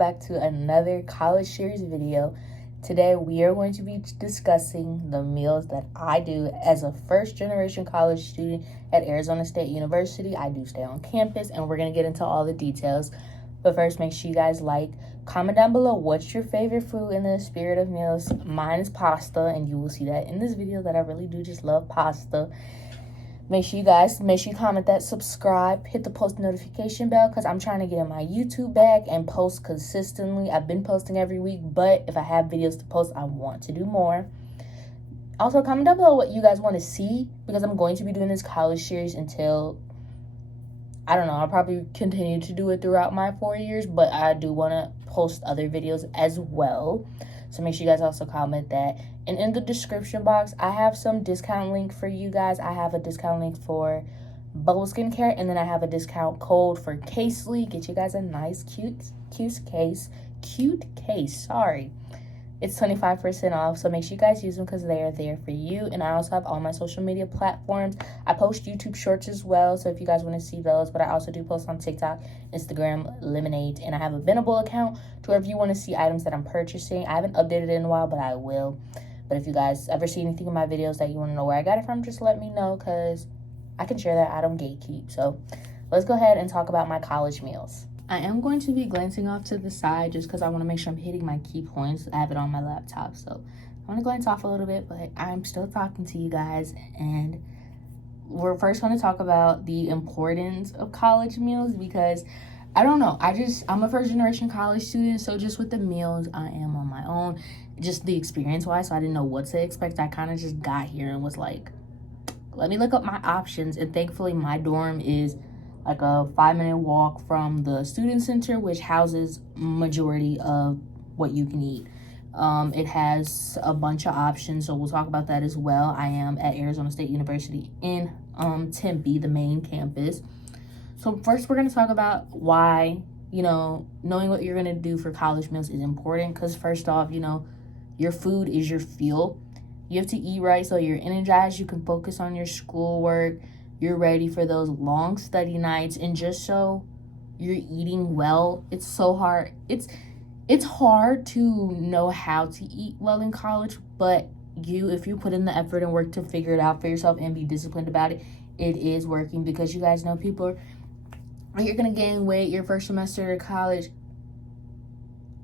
back to another college series video. Today we are going to be discussing the meals that I do as a first generation college student at Arizona State University. I do stay on campus and we're going to get into all the details. But first, make sure you guys comment down below what's your favorite food in the spirit of meals. Mine is pasta, and you will see that in this video that I really do just love pasta. Make sure you comment that, subscribe, hit the post notification bell because I'm trying to get in my YouTube bag and post consistently. I've been posting every week, but if I have videos to post, I want to do more. Also, comment down below what you guys want to see because I'm going to be doing this college series until, I don't know, I'll probably continue to do it throughout my 4 years, but I do want to post other videos as well. So make sure you guys also comment that. And in the description box, I have some discount link for you guys. I have a discount link for Bubble Skincare, and then I have a discount code for Casely. Get you guys a nice, cute case. Sorry. It's 25% off, so make sure you guys use them because they are there for you. And I also have all my social media platforms. I post YouTube shorts as well, so if you guys want to see those. But I also do post on TikTok, Instagram, Lemonade, and I have a Venable account to wherever you want to see items that I'm purchasing. I haven't updated it in a while, but I will. But if you guys ever see anything in my videos that you want to know where I got it from, just let me know because I can share that. I don't gatekeep. So let's go ahead and talk about my college meals. I am going to be glancing off to the side just because I want to make sure I'm hitting my key points. I have it on my laptop, so I want to glance off a little bit, but I'm still talking to you guys. And we're first going to talk about the importance of college meals because I don't know. I'm a first generation college student, so just with the meals, I am on my own. Just the experience wise, so I didn't know what to expect. I kind of just got here and was like, let me look up my options. And thankfully, my dorm is like a 5-minute walk from the student center, which houses majority of what you can eat. It has a bunch of options, so we'll talk about that as well. I am at Arizona State University in Tempe, the main campus. So first we're going to talk about why, knowing what you're going to do for college meals is important. Because first off, your food is your fuel. You have to eat right so you're energized, you can focus on your schoolwork, you're ready for those long study nights, and just so you're eating well. It's so hard. It's hard to know how to eat well in college, but if you put in the effort and work to figure it out for yourself and be disciplined about it, it is working. Because you guys know you're gonna gain weight your first semester of college.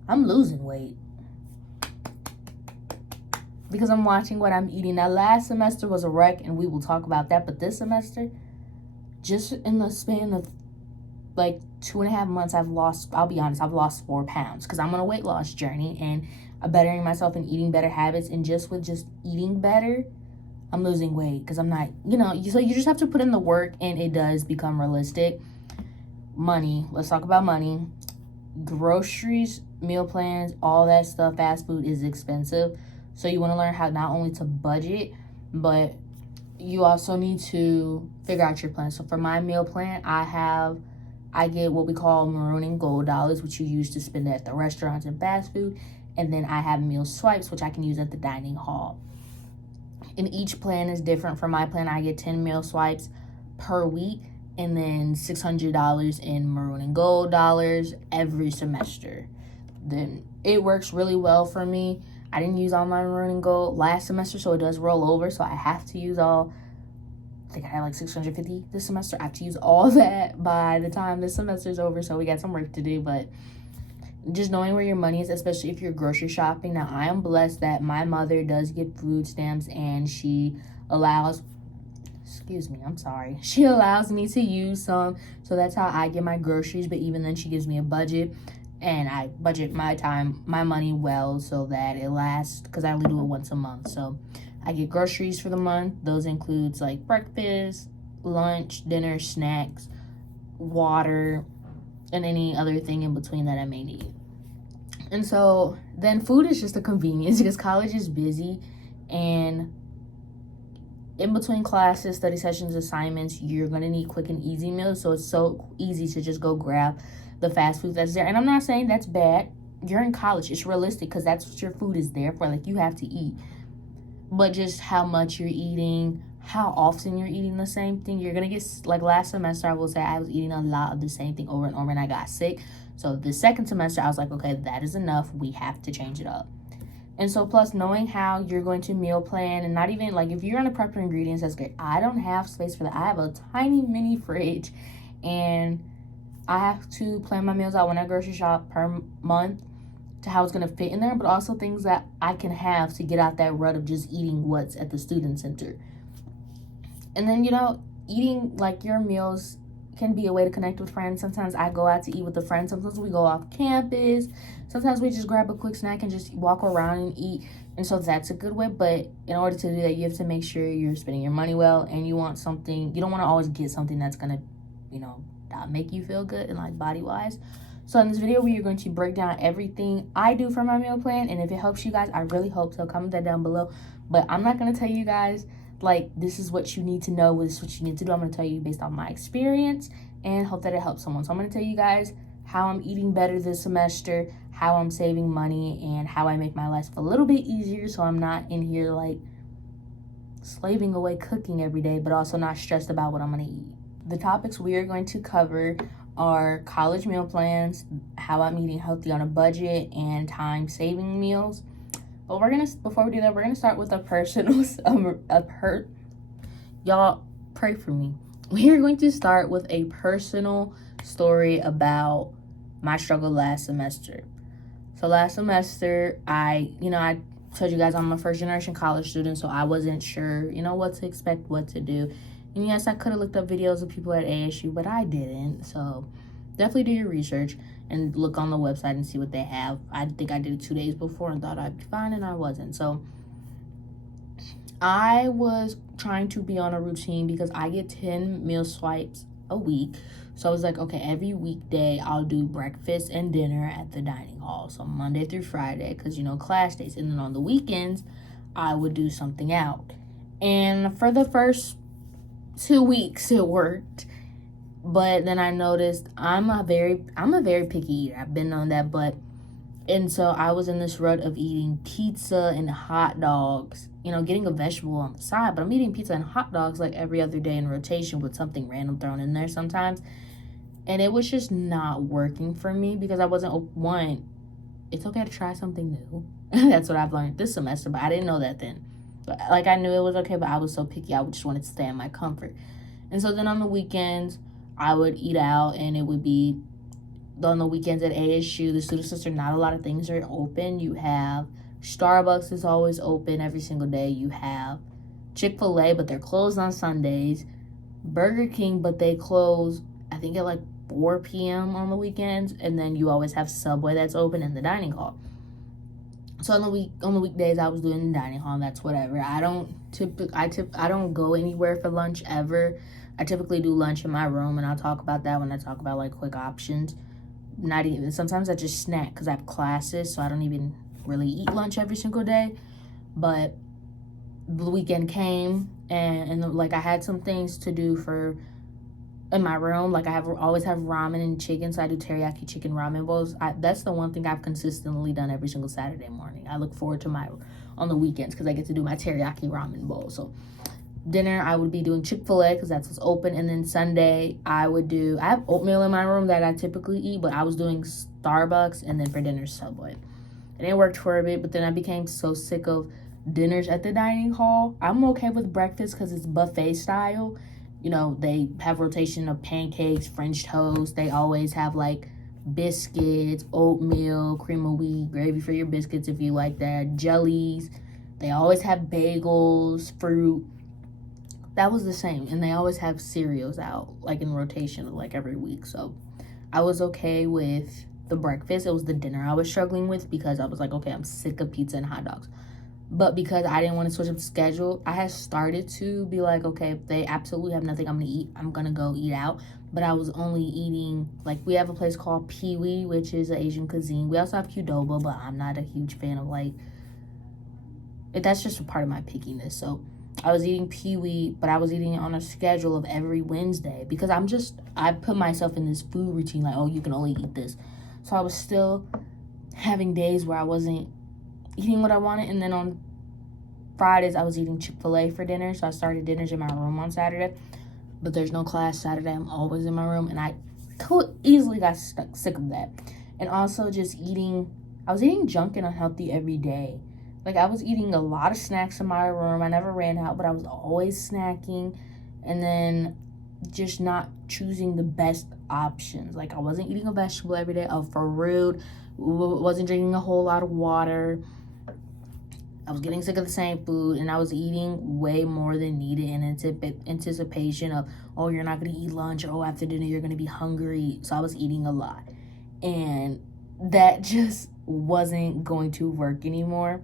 I'm losing weight because I'm watching what I'm eating. Now, last semester was a wreck, and we will talk about that. But this semester, just in the span of like 2.5 months, I've lost 4 pounds because I'm on a weight loss journey and I'm bettering myself and eating better habits. And just eating better, I'm losing weight because I'm not, so you just have to put in the work, and it does become realistic. Money. Let's talk about money. Groceries, meal plans, all that stuff, fast food is expensive. So you want to learn how not only to budget, but you also need to figure out your plan. So for my meal plan, I get what we call maroon and gold dollars, which you use to spend at the restaurants and fast food. And then I have meal swipes, which I can use at the dining hall. And each plan is different. For my plan, I get 10 meal swipes per week, and then $600 in maroon and gold dollars every semester. Then it works really well for me. I didn't use all my maroon and gold last semester, so it does roll over. So I have to use all, I think I had like $650 this semester. I have to use all that by the time this semester is over. So we got some work to do, but just knowing where your money is, especially if you're grocery shopping. Now, I am blessed that my mother does get food stamps, and she allows me to use some. So that's how I get my groceries. But even then, she gives me a budget. And I budget my money well so that it lasts, because I only do it once a month. So I get groceries for the month. Those includes like breakfast, lunch, dinner, snacks, water, and any other thing in between that I may need. And so then food is just a convenience because college is busy, and in between classes, study sessions, assignments, you're going to need quick and easy meals. So it's so easy to just go grab the fast food that's there. And I'm not saying that's bad. You're in college. It's realistic because that's what your food is there for. Like, you have to eat. But just how much you're eating, how often you're eating the same thing. You're gonna get, like last semester, I will say I was eating a lot of the same thing over and over, and I got sick. So the second semester, I was like, okay, that is enough. We have to change it up. And so plus knowing how you're going to meal plan, and not even like if you're gonna prep your ingredients, that's great. I don't have space for that. I have a tiny mini fridge, and I have to plan my meals out when I grocery shop per month to how it's gonna fit in there, but also things that I can have to get out that rut of just eating what's at the student center. And then, eating like your meals can be a way to connect with friends. Sometimes I go out to eat with a friend. Sometimes we go off campus. Sometimes we just grab a quick snack and just walk around and eat. And so that's a good way. But in order to do that, you have to make sure you're spending your money well, and you want something. You don't want to always get something that's going to, not make you feel good and like body-wise. So in this video, we are going to break down everything I do for my meal plan. And if it helps you guys, I really hope so. Comment that down below. But I'm not going to tell you guys like this is what you need to know, this is what you need to do. I'm going to tell you based on my experience and hope that it helps someone. So I'm going to tell you guys how I'm eating better this semester, how I'm saving money, and how I make my life a little bit easier so I'm not in here like slaving away cooking every day, but also not stressed about what I'm going to eat. The topics we are going to cover are college meal plans, how I'm eating healthy on a budget, and time saving meals. But before we do that, we're gonna start with a personal, y'all pray for me. We are going to start with a personal story about my struggle last semester. So last semester, I told you guys I'm a first generation college student, so I wasn't sure, what to expect, what to do. And yes, I could have looked up videos of people at ASU, but I didn't. So definitely do your research and look on the website and see what they have. I think I did it 2 days before and thought I'd be fine, and I wasn't. So I was trying to be on a routine because I get 10 meal swipes a week. So I was like, okay, every weekday I'll do breakfast and dinner at the dining hall. So Monday through Friday, because, class days. And then on the weekends, I would do something out. And for the first 2 weeks, it worked. But then I noticed I'm a very picky eater. I've been on that, and so I was in this rut of eating pizza and hot dogs, getting a vegetable on the side, but I'm eating pizza and hot dogs like every other day in rotation with something random thrown in there sometimes. And it was just not working for me because I wasn't, it's okay to try something new. That's what I've learned this semester, but I didn't know that then. But like I knew it was okay, but I was so picky, I just wanted to stay in my comfort. And so then on the weekends, I would eat out, and it would be on the weekends at ASU, the student center, not a lot of things are open. You have Starbucks is always open every single day. You have Chick-fil-A, but they're closed on Sundays. Burger King, but they close, I think, at like 4 p.m. on the weekends. And then you always have Subway that's open in the dining hall. So on the weekdays, I was doing the dining hall, and that's whatever. I don't go anywhere for lunch ever. I typically do lunch in my room, and I'll talk about that when I talk about like quick options. Not even, sometimes I just snack because I have classes, so I don't even really eat lunch every single day. But the weekend came, and like I had some things to do in my room. Like I always have ramen and chicken, so I do teriyaki chicken ramen bowls. That's the one thing I've consistently done every single Saturday morning. I look forward to on the weekends because I get to do my teriyaki ramen bowl. So dinner, I would be doing Chick-fil-A because that's what's open. And then Sunday, I have oatmeal in my room that I typically eat, but I was doing Starbucks, and then for dinner, Subway. And it worked for a bit, but then I became so sick of dinners at the dining hall. I'm okay with breakfast because it's buffet style. They have rotation of pancakes, French toast. They always have like biscuits, oatmeal, cream of wheat, gravy for your biscuits if you like that, jellies. They always have bagels, fruit. That was the same. And they always have cereals out, like in rotation, like every week. So I was okay with the breakfast. It was the dinner I was struggling with because I was like, okay, I'm sick of pizza and hot dogs. But because I didn't want to switch up the schedule, I had started to be like, okay, if they absolutely have nothing I'm going to eat, I'm going to go eat out. But I was only eating, like, we have a place called Pee-wee, which is an Asian cuisine. We also have Qdoba, but I'm not a huge fan of, like, that's just a part of my pickiness. So I was eating Pee-wee, but I was eating it on a schedule of every Wednesday because I put myself in this food routine, like, oh, you can only eat this. So I was still having days where I wasn't eating what I wanted, and then on Fridays, I was eating Chick-fil-A for dinner. So I started dinners in my room on Saturday. But there's no class Saturday. I'm always in my room. And I easily got sick of that. And also just I was eating junk and unhealthy every day. Like, I was eating a lot of snacks in my room. I never ran out, but I was always snacking. And then just not choosing the best options. Like, I wasn't eating a vegetable every day, a fruit, wasn't drinking a whole lot of water. I was getting sick of the same food, and I was eating way more than needed in anticipation of, oh, you're not going to eat lunch, or, oh, after dinner you're going to be hungry. So I was eating a lot. And that just wasn't going to work anymore.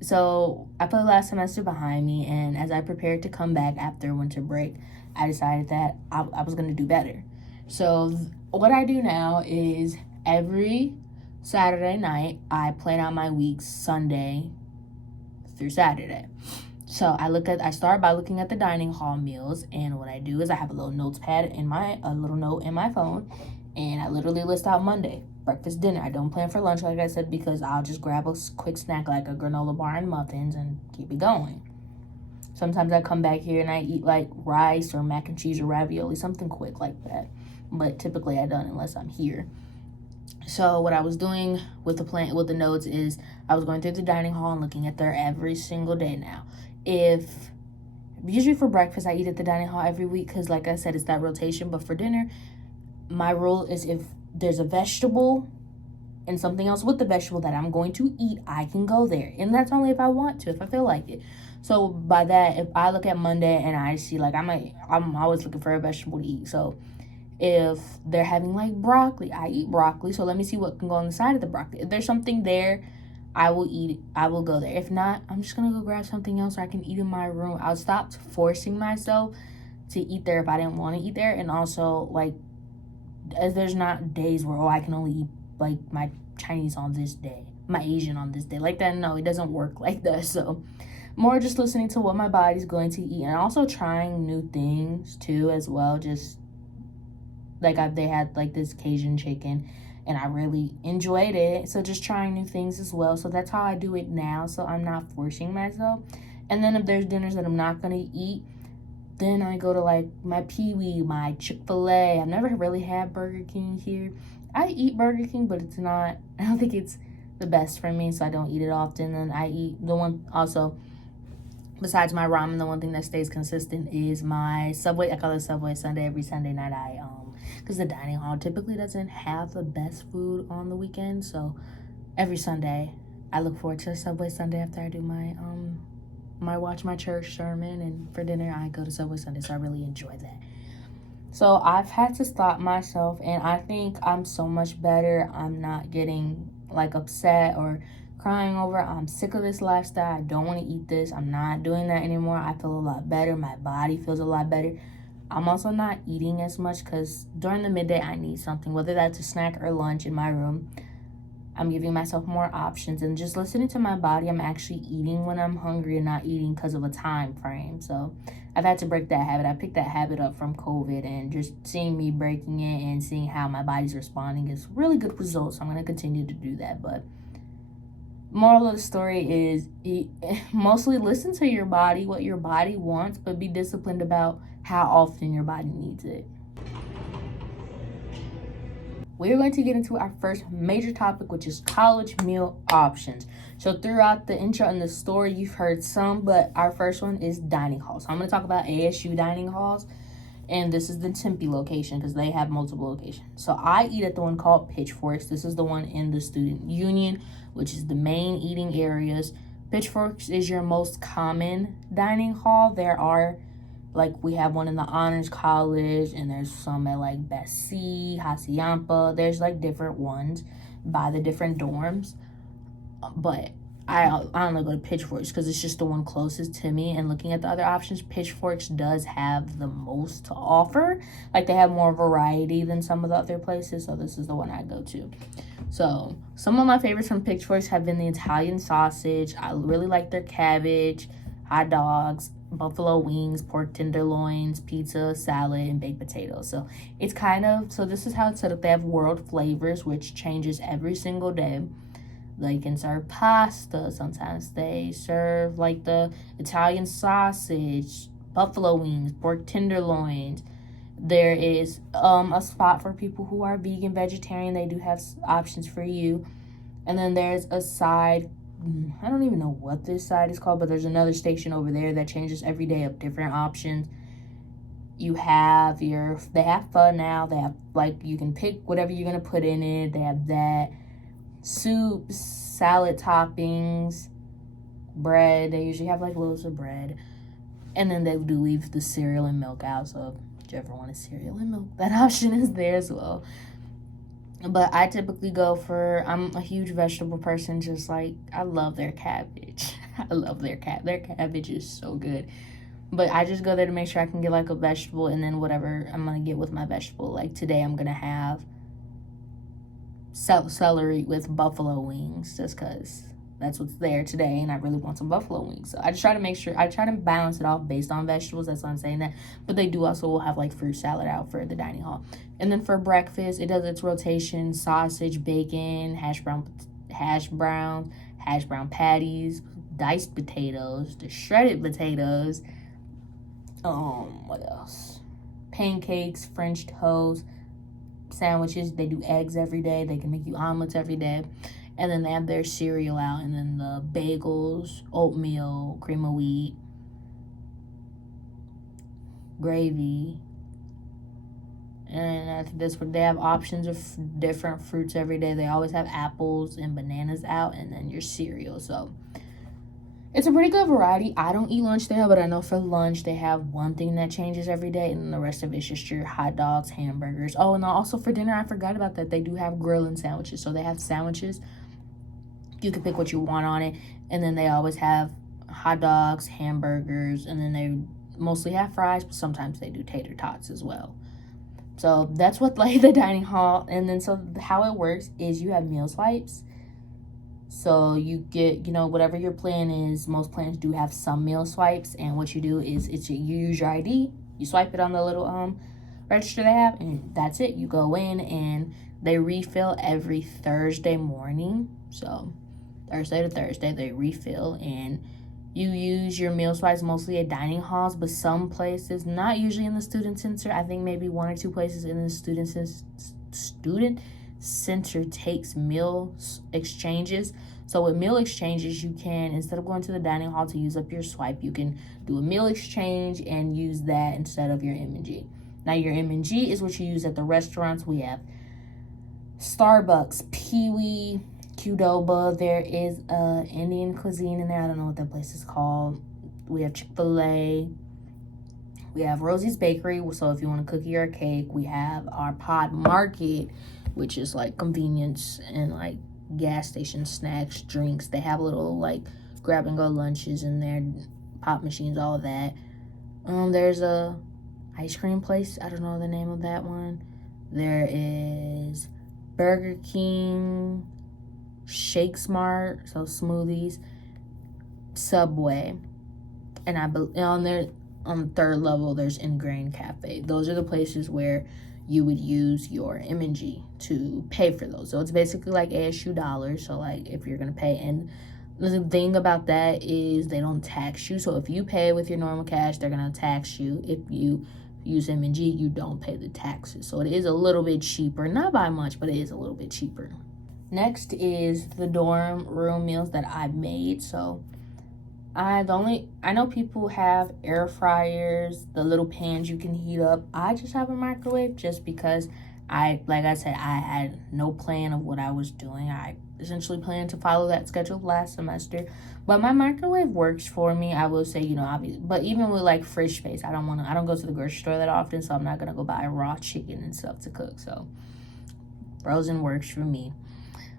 So I put the last semester behind me, and as I prepared to come back after winter break, I decided that I was going to do better. So what I do now is every Saturday night, I plan out my weeks Sunday through Saturday. So I start by looking at the dining hall meals, and what I do is I have a little notepad a little note in my phone, and I literally list out Monday, breakfast, dinner. I don't plan for lunch, like I said, because I'll just grab a quick snack like a granola bar and muffins and keep it going. Sometimes I come back here and I eat like rice or mac and cheese or ravioli, something quick like that. But typically I don't unless I'm here. So what I was doing with the notes is I was going through the dining hall and looking at there every single day now. Usually for breakfast, I eat at the dining hall every week because, like I said, it's that rotation. But for dinner, my rule is if there's a vegetable and something else with the vegetable that I'm going to eat, I can go there. And that's only if I want to, if I feel like it. So by that, if I look at Monday and I see, like, I'm always looking for a vegetable to eat. So if they're having, like, broccoli, I eat broccoli. So let me see what can go on the side of the broccoli. If there's something there, I will eat it. I will go there. If not, I'm just going to go grab something else or I can eat in my room. I'll stop forcing myself to eat there if I didn't want to eat there. And also, like, as there's not days where, oh, I can only eat, like, my Chinese on this day, my Asian on this day. Like that, no, it doesn't work like that. So more just listening to what my body's going to eat and also trying new things, too, as well. Just, like, they had, like, this Cajun chicken, and I really enjoyed it. So just trying new things as well. So that's how I do it now. So I'm not forcing myself. And then if there's dinners that I'm not going to eat, then I go to, like, my Pee-wee, my Chick-fil-A. I've never really had Burger King here. I eat Burger King, but it's not, I don't think it's the best for me, so I don't eat it often. And I eat the one, also, besides my ramen, the one thing that stays consistent is my Subway. I call it Subway Sunday. Every Sunday night, because the dining hall typically doesn't have the best food on the weekend, so every Sunday, I look forward to Subway Sunday after I do my watch my church sermon, and for dinner, I go to Subway Sunday, so I really enjoy that. So I've had to stop myself, and I think I'm so much better. I'm not getting, like, upset or crying over, I'm sick of this lifestyle, I don't want to eat this, I'm not doing that anymore. I feel a lot better. My body feels a lot better. I'm also not eating as much because during the midday, I need something, whether that's a snack or lunch in my room. I'm giving myself more options and just listening to my body. I'm actually eating when I'm hungry and not eating because of a time frame. So I've had to break that habit. I picked that habit up from COVID, and just seeing me breaking it and seeing how my body's responding is really good results. I'm going to continue to do that. But moral of the story is mostly listen to your body, what your body wants, but be disciplined about how often your body needs it. We're going to get into our first major topic, which is college meal options. So throughout the intro and the story, you've heard some, but our first one is dining halls. So I'm going to talk about ASU dining halls, and this is the Tempe location because they have multiple locations. So I eat at the one called Pitchforks. This is the one in the Student Union, which is the main eating areas. Pitchforks is your most common dining hall. There are, like, we have one in the Honors College, and there's some at, like, Bessie, Hacienda. There's, like, different ones by the different dorms. But I only go to Pitchforks because it's just the one closest to me. And looking at the other options, Pitchforks does have the most to offer. Like, they have more variety than some of the other places, so this is the one I go to. So some of my favorites from Pitchforks have been the Italian sausage. I really like their cabbage, hot dogs, buffalo wings, pork tenderloins, pizza, salad, and baked potatoes. So this is how it's set up. They have world flavors, which changes every single day. They can serve pasta. Sometimes they serve like the Italian sausage, buffalo wings, pork tenderloins. There is a spot for people who are vegan, vegetarian. They do have options for you. And then there's a side, I don't even know what this side is called, but there's another station over there that changes every day of different options. You have they have pho now. They have, like, you can pick whatever you're going to put in it. They have that. Soups, salad toppings, bread. They usually have, like, loaves of bread. And then they do leave the cereal and milk out. So if you ever want a cereal and milk, that option is there as well. But I typically go for, I'm a huge vegetable person, just like, I love their cabbage. I love their cabbage is so good. But I just go there to make sure I can get, like, a vegetable, and then whatever I'm going to get with my vegetable. Like, today I'm going to have celery with buffalo wings, just because that's what's there today, and I really want some buffalo wings. So I just try to make sure, I try to balance it off based on vegetables. That's why I'm saying that. But they do also will have, like, fruit salad out for the dining hall. And then for breakfast, it does its rotation: sausage, bacon, hash brown patties, diced potatoes, the shredded potatoes. What else? Pancakes, French toast, sandwiches. They do eggs every day. They can make you omelets every day. And then they have their cereal out, and then the bagels, oatmeal, cream of wheat, gravy. And I think that's what they have, options of different fruits every day. They always have apples and bananas out, and then your cereal. So it's a pretty good variety. I don't eat lunch there, but I know for lunch they have one thing that changes every day, and then the rest of it's just your hot dogs, hamburgers. Oh, and also for dinner, I forgot about that. They do have grilling sandwiches. So they have sandwiches. You can pick what you want on it. And then they always have hot dogs, hamburgers, and then they mostly have fries, but sometimes they do tater tots as well. So that's what, like, the dining hall. And then so how it works is you have meal swipes. So you get, whatever your plan is. Most plans do have some meal swipes. And what you do is you use your ID. You swipe it on the little register they have. And that's it. You go in and they refill every Thursday morning. So Thursday to Thursday they refill. And you use your meal swipes mostly at dining halls. But some places, not usually in the student center. I think maybe one or two places in the student center takes meal exchanges. So with meal exchanges, you can, instead of going to the dining hall to use up your swipe, you can do a meal exchange and use that instead of your M&G. Now your M&G is what you use at the restaurants. We have Starbucks, Pee-wee, Qdoba. There is Indian cuisine in there. I don't know what that place is called. We have Chick-fil-A. We have Rosie's Bakery. So if you want a cookie or a cake, we have our Pod Market, which is like convenience and like gas station snacks, drinks. They have little like grab and go lunches in there, pop machines, all of that. There's a ice cream place. I don't know the name of that one. There is Burger King, Shake Smart, so smoothies, Subway, and on the third level there's Ingrained Cafe. Those are the places where you would use your M&G to pay for those. So it's basically like ASU dollars. So like if you're gonna pay, and the thing about that is they don't tax you. So if you pay with your normal cash, they're gonna tax you. If you use M&G, you don't pay the taxes. So it is a little bit cheaper, not by much, but it is a little bit cheaper. Next is the dorm room meals that I've made. So I know people have air fryers, the little pans you can heat up. I just have a microwave just because like I said, I had no plan of what I was doing. I essentially planned to follow that schedule last semester, but my microwave works for me. I will say, but even with like fridge space, I don't go to the grocery store that often, so I'm not gonna go buy raw chicken and stuff to cook. So frozen works for me.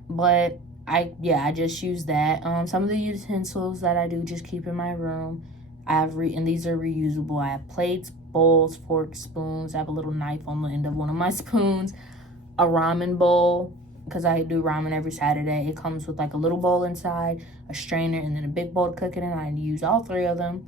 But I just use that. Some of the utensils that I do just keep in my room, and these are reusable. I have plates, bowls, forks, spoons. I have a little knife on the end of one of my spoons. A ramen bowl, because I do ramen every Saturday. It comes with like a little bowl inside, a strainer, and then a big bowl to cook it in. I use all three of them.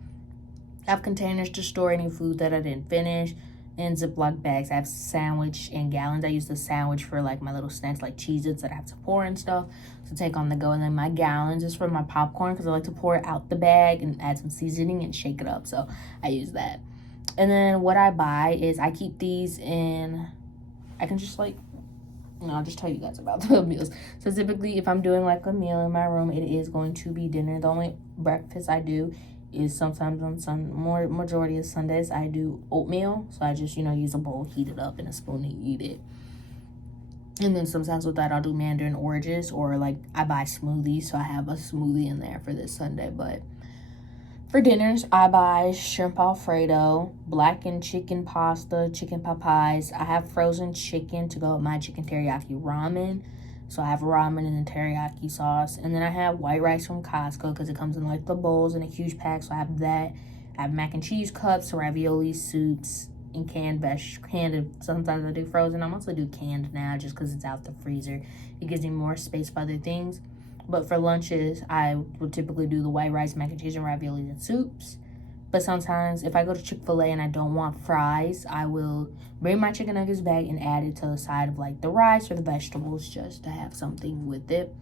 I have containers to store any food that I didn't finish. in Ziploc bags. I have sandwich and gallons. I use the sandwich for like my little snacks like Cheez-Its that I have to pour and stuff to take on the go. And then my gallons is for my popcorn because I like to pour it out the bag and add some seasoning and shake it up. So I use that. And then what I buy is I keep these in, I can just like, I'll just tell you guys about the meals. So typically if I'm doing like a meal in my room, it is going to be dinner. The only breakfast I do is sometimes on majority of Sundays, I do oatmeal. So I just, use a bowl, heat it up, and a spoon to eat it. And then sometimes with that, I'll do mandarin oranges, or like I buy smoothies. So I have a smoothie in there for this Sunday. But for dinners, I buy shrimp Alfredo, blackened chicken pasta, chicken pot pies. I have frozen chicken to go with my chicken teriyaki ramen. So I have ramen and a teriyaki sauce. And then I have white rice from Costco because it comes in like the bowls in a huge pack. So I have that. I have mac and cheese cups, ravioli soups, and canned. Sometimes I do frozen. I mostly do canned now just because it's out the freezer. It gives me more space for other things. But for lunches, I would typically do the white rice, mac and cheese, and ravioli and soups. But sometimes if I go to Chick-fil-A and I don't want fries, I will bring my chicken nuggets bag and add it to the side of like the rice or the vegetables just to have something with it.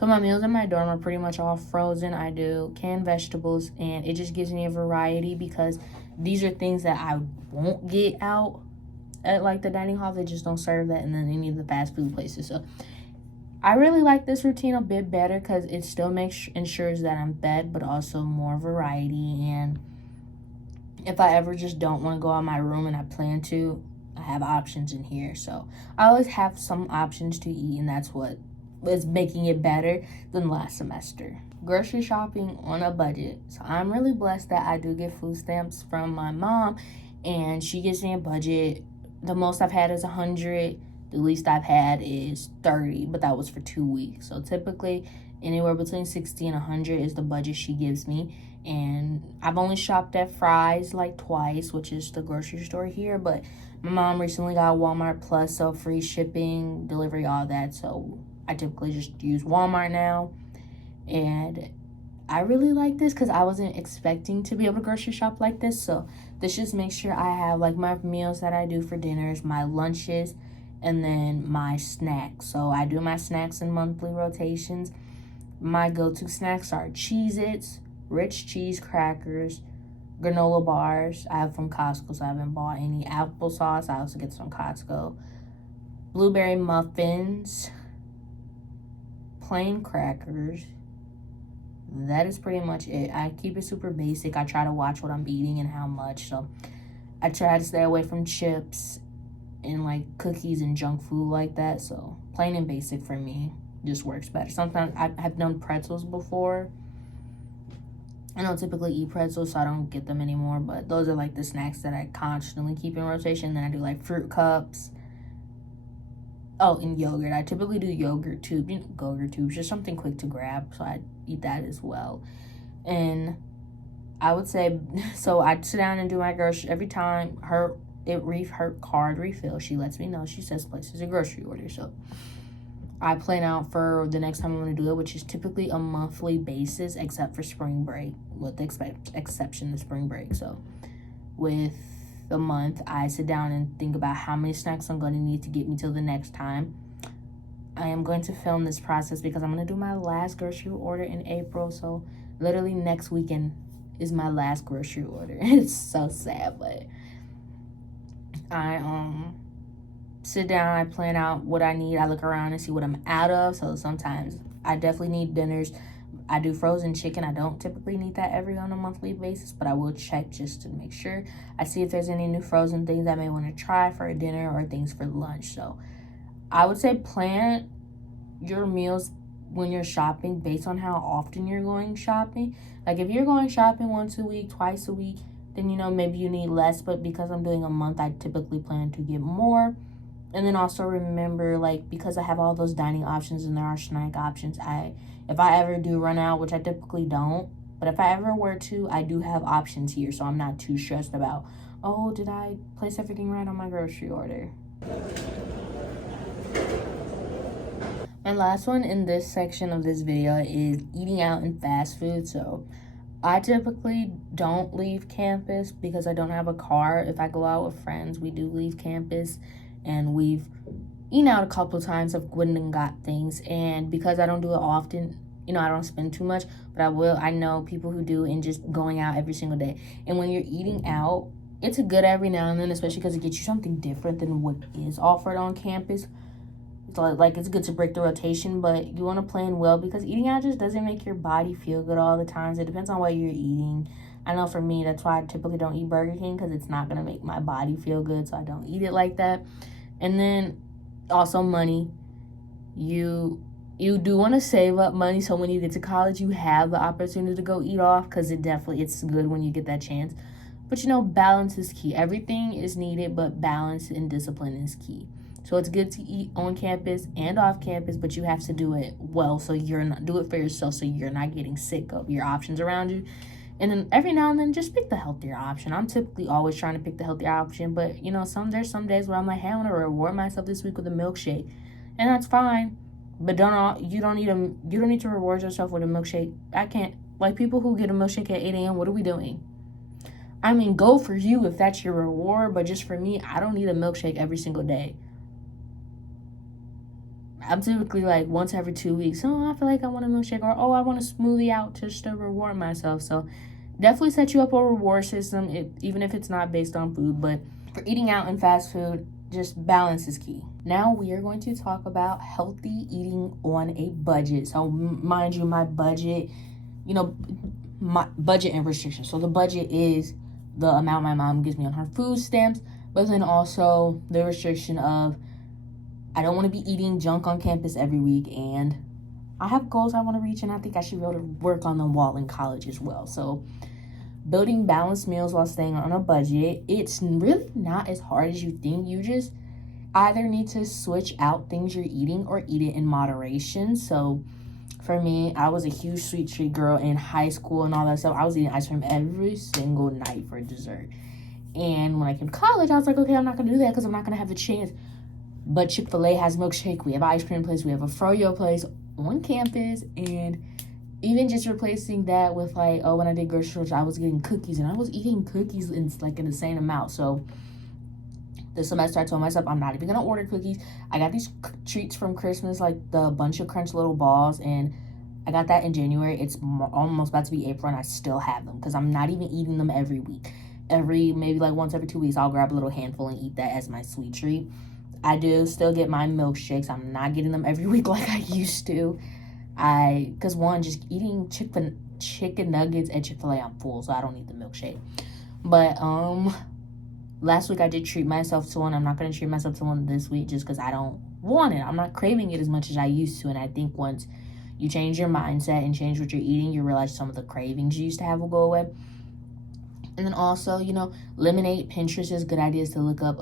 So my meals in my dorm are pretty much all frozen. I do canned vegetables, and it just gives me a variety because these are things that I won't get out at like the dining hall. They just don't serve that, and then any of the fast food places. So I really like this routine a bit better because it still ensures that I'm fed, but also more variety. And if I ever just don't want to go out of my room and I plan to, I have options in here. So I always have some options to eat, and that's what is making it better than last semester. Grocery shopping on a budget. So I'm really blessed that I do get food stamps from my mom, and she gives me a budget. The most I've had is 100. The least I've had is 30, but that was for 2 weeks. So typically anywhere between 60 and 100 is the budget she gives me. And I've only shopped at Fry's like twice, which is the grocery store here. But my mom recently got Walmart Plus, so free shipping, delivery, all that. So I typically just use Walmart now. And I really like this because I wasn't expecting to be able to grocery shop like this. So this just makes sure I have like my meals that I do for dinners, my lunches, and then my snacks. So I do my snacks in monthly rotations. My go-to snacks are Cheez-Its, rich cheese crackers, granola bars. I have from Costco, so I haven't bought any. Applesauce, I also get some Costco. Blueberry muffins, plain crackers. That is pretty much it. I keep it super basic. I try to watch what I'm eating and how much. So I try to stay away from chips and like cookies and junk food like that. So plain and basic for me just works better. Sometimes I have done pretzels before. I don't typically eat pretzels, so I don't get them anymore, but those are like the snacks that I constantly keep in rotation. Then I do like fruit cups. Oh, and yogurt. I typically do yogurt tubes, yogurt tubes, just something quick to grab, so I eat that as well. And I would say, so I'd sit down and do my grocery every time her card refill, she lets me know. She says places a grocery order. So I plan out for the next time I'm going to do it, which is typically a monthly basis, except for spring break, with the exception of spring break. So with the month, I sit down and think about how many snacks I'm going to need to get me till the next time. I am going to film this process because I'm going to do my last grocery order in April. So literally next weekend is my last grocery order. It's so sad, but I sit down, I plan out what I need, I look around and see what I'm out of. So sometimes I definitely need dinners. I do frozen chicken. I don't typically need that on a monthly basis, but I will check just to make sure. I see if there's any new frozen things I may want to try for a dinner or things for lunch. So I would say plan your meals when you're shopping based on how often you're going shopping. Like if you're going shopping once a week, twice a week, then maybe you need less. But because I'm doing a month, I typically plan to get more. And then also remember, like, because I have all those dining options and there are snack options, if I ever do run out, which I typically don't, but if I ever were to, I do have options here. So I'm not too stressed about, oh, did I place everything right on my grocery order? My last one in this section of this video is eating out and fast food. So I typically don't leave campus because I don't have a car. If I go out with friends, we do leave campus, and we've eaten out a couple of times. I've went and got things, and because I don't do it often, I don't spend too much, but I know people who do, and just going out every single day. And when you're eating out, it's a good every now and then, especially because it gets you something different than what is offered on campus. Like, it's good to break the rotation, but you want to plan well, because eating out just doesn't make your body feel good all the times. It depends on what you're eating. I know for me, that's why I typically don't eat Burger King, because it's not going to make my body feel good, so I don't eat it like that. And then also money. You do want to save up money, so when you get to college, you have the opportunity to go eat off, because it's good when you get that chance. But balance is key. Everything is needed, but balance and discipline is key. So it's good to eat on campus and off campus, but you have to do it well, so do it for yourself, so you're not getting sick of your options around you. And then every now and then, just pick the healthier option. I'm typically always trying to pick the healthier option, but there's some days where I'm like, hey, I want to reward myself this week with a milkshake, and that's fine. But you don't need to reward yourself with a milkshake. I can't, like, people who get a milkshake at 8 a.m. What are we doing? I mean, go for you if that's your reward, but just for me, I don't need a milkshake every single day. I'm typically like once every 2 weeks. Oh, I feel like I want a milkshake, or I want a smoothie out just to reward myself. So definitely set you up a reward system, even if it's not based on food. But for eating out and fast food, just balance is key. Now we are going to talk about healthy eating on a budget. So mind you, my budget, my budget and restrictions. So the budget is the amount my mom gives me on her food stamps, but then also the restriction of I don't want to be eating junk on campus every week, and I have goals I want to reach, and I think I should be able to work on them while in college as well. So building balanced meals while staying on a budget, it's really not as hard as you think. You just either need to switch out things you're eating or eat it in moderation. So for me, I was a huge sweet treat girl in high school and all that stuff. I was eating ice cream every single night for dessert. And when I came to college, I was like, okay, I'm not going to do that because I'm not going to have the chance. But Chick-fil-A has milkshake. We have ice cream place. We have a froyo place on campus. And even just replacing that with when I did grocery stores, I was getting cookies. And I was eating cookies in an insane amount. So this semester, I told myself I'm not even going to order cookies. I got these treats from Christmas, like the Bunch of Crunch little balls. And I got that in January. It's almost about to be April, and I still have them because I'm not even eating them every week. Maybe once every 2 weeks, I'll grab a little handful and eat that as my sweet treat. I do still get my milkshakes. I'm not getting them every week like I used to. Because just eating chicken nuggets at Chick-fil-A, I'm full, so I don't need the milkshake. But last week I did treat myself to one. I'm not going to treat myself to one this week just because I don't want it. I'm not craving it as much as I used to. And I think once you change your mindset and change what you're eating, you realize some of the cravings you used to have will go away. And then also, eliminate Pinterest is good ideas to look up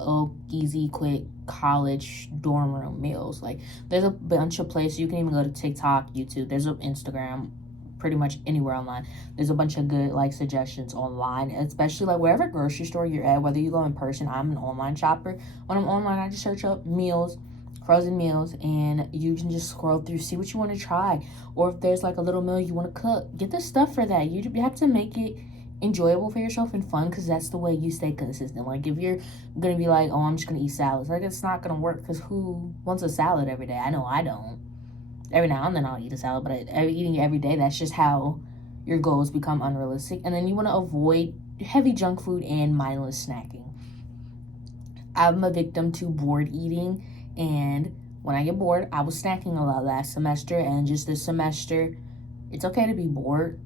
easy, quick college dorm room meals. There's a bunch of places. You can even go to TikTok, YouTube. There's an Instagram, pretty much anywhere online. There's a bunch of good, suggestions online, especially, wherever grocery store you're at, whether you go in person. I'm an online shopper. When I'm online, I just search up meals, frozen meals, and you can just scroll through, see what you want to try. Or if there's, a little meal you want to cook, get the stuff for that. You have to make it enjoyable for yourself and fun, because that's the way you stay consistent. If you're gonna be I'm just gonna eat salads, it's not gonna work, because who wants a salad every day? I know I don't. Every now and then I'll eat a salad, but eating it every day, that's just how your goals become unrealistic. And then you want to avoid heavy junk food and mindless snacking. I'm a victim to bored eating, and when I get bored, I was snacking a lot last semester, and just this semester, it's okay to be bored.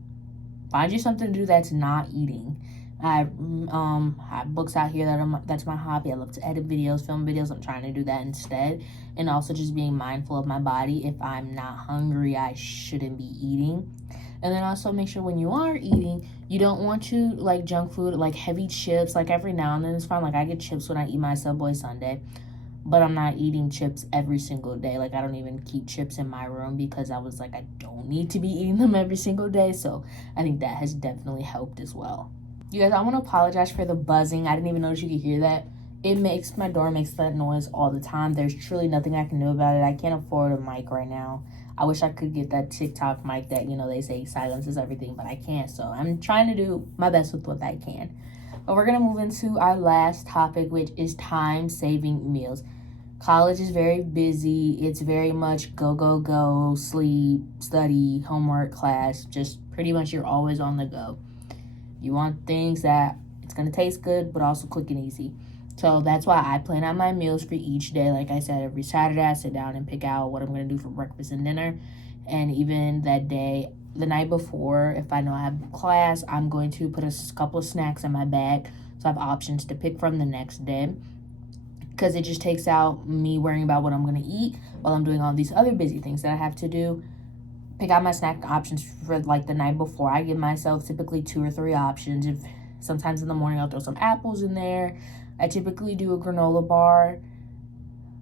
Find you something to do that's not eating. I have books out here that's my hobby. I love to edit videos, film videos. I'm trying to do that instead. And also just being mindful of my body. If I'm not hungry, I shouldn't be eating. And then also make sure when you are eating, you don't want to junk food, heavy chips. Every now and then it's fine. I get chips when I eat my Subway Sunday. But I'm not eating chips every single day. I don't even keep chips in my room because I was I don't need to be eating them every single day. So I think that has definitely helped as well. You guys, I want to apologize for the buzzing. I didn't even notice you could hear that. My door makes that noise all the time. There's truly nothing I can do about it. I can't afford a mic right now. I wish I could get that TikTok mic that, you know, they say silence is everything, but I can't. So I'm trying to do my best with what I can. But we're going to move into our last topic, which is time-saving meals. College is very busy. It's very much go, go, go, sleep, study, homework, class. Just pretty much you're always on the go. You want things that it's going to taste good, but also quick and easy. So that's why I plan out my meals for each day. Like I said, every Saturday I sit down and pick out what I'm going to do for breakfast and dinner. And even that day, the night before, if I know I have class, I'm going to put a couple of snacks in my bag so I have options to pick from the next day. Because it just takes out me worrying about what I'm going to eat while I'm doing all these other busy things that I have to do. Pick out my snack options for like the night before. I give myself typically 2 or 3 options. If sometimes in the morning I'll throw some apples in there. I typically do a granola bar,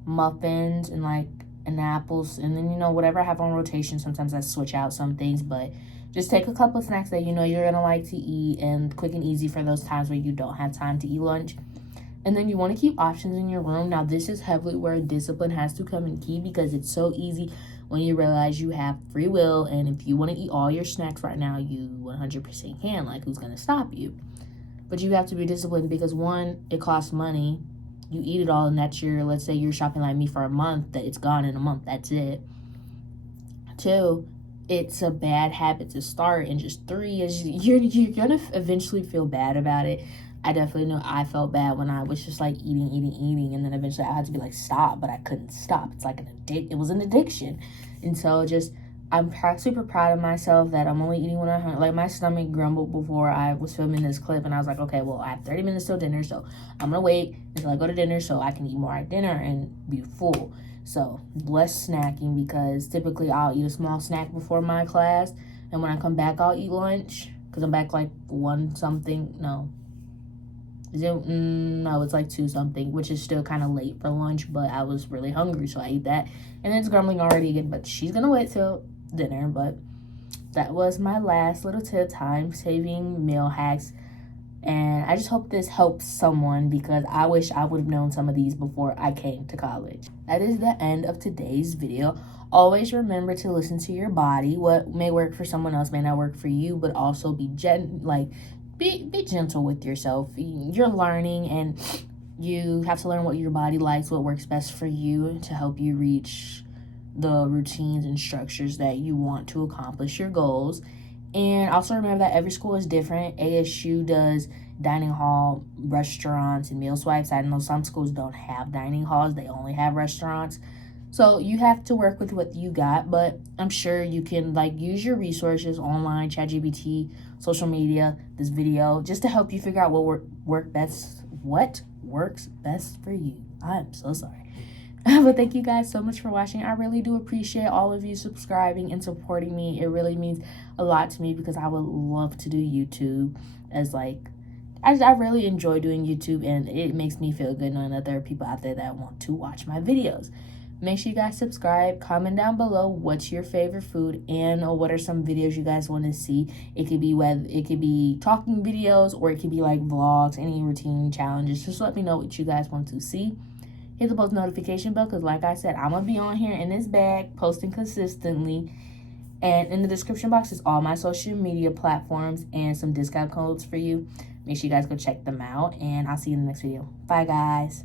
muffins, and like an apples, and then, you know, whatever I have on rotation. Sometimes I switch out some things, but just take a couple of snacks that you know you're gonna like to eat, and quick and easy for those times where you don't have time to eat lunch. And then you want to keep options in your room. Now, this is heavily where discipline has to come in key, because it's so easy when you realize you have free will, and if you want to eat all your snacks right now, you 100% can. Like, who's going to stop you? But you have to be disciplined because, one, it costs money. You eat it all, and that's your, let's say you're shopping like me for a month, that it's gone in a month. That's it. 2, it's a bad habit to start. And just 3 is you're going to eventually feel bad about it. I definitely know I felt bad when I was just like eating, and then eventually I had to be like, stop, but I couldn't stop. It's like it was an addiction. And so I'm super proud of myself that I'm only eating when I'm hungry. Like, my stomach grumbled before I was filming this clip, and I was like, okay, well, I have 30 minutes till dinner, so I'm gonna wait until I go to dinner so I can eat more at dinner and be full. So less snacking, because typically I'll eat a small snack before my class, and when I come back I'll eat lunch, because I'm back like 1 something. No, it's like 2 something, which is still kind of late for lunch, but I was really hungry, so I ate that. And then it's grumbling already again, but she's gonna wait till dinner. But that was my last little tip, time-saving meal hacks. And I just hope this helps someone, because I wish I would have known some of these before I came to college. That is the end of today's video. Always remember to listen to your body. What may work for someone else may not work for you, but also be gentle with yourself. You're learning, and you have to learn what your body likes, what works best for you to help you reach the routines and structures that you want to accomplish your goals. And also remember that every school is different. ASU does dining hall, restaurants, and meal swipes. I know some schools don't have dining halls, they only have restaurants. So you have to work with what you got, but I'm sure you can use your resources online, ChatGPT, social media, this video, just to help you figure out what works best for you. I'm so sorry. But thank you guys so much for watching. I really do appreciate all of you subscribing and supporting me. It really means a lot to me, because I would love to do YouTube, as I really enjoy doing YouTube, and it makes me feel good knowing that there are people out there that want to watch my videos. Make sure you guys subscribe. Comment down below what's your favorite food, and what are some videos you guys want to see. It could be talking videos, or it could be like vlogs, any routine challenges. Just let me know what you guys want to see. Hit the post notification bell, because like I said, I'm gonna be on here in this bag posting consistently. And in the description box is all my social media platforms and some discount codes for you. Make sure you guys go check them out, and I'll see you in the next video. Bye, guys.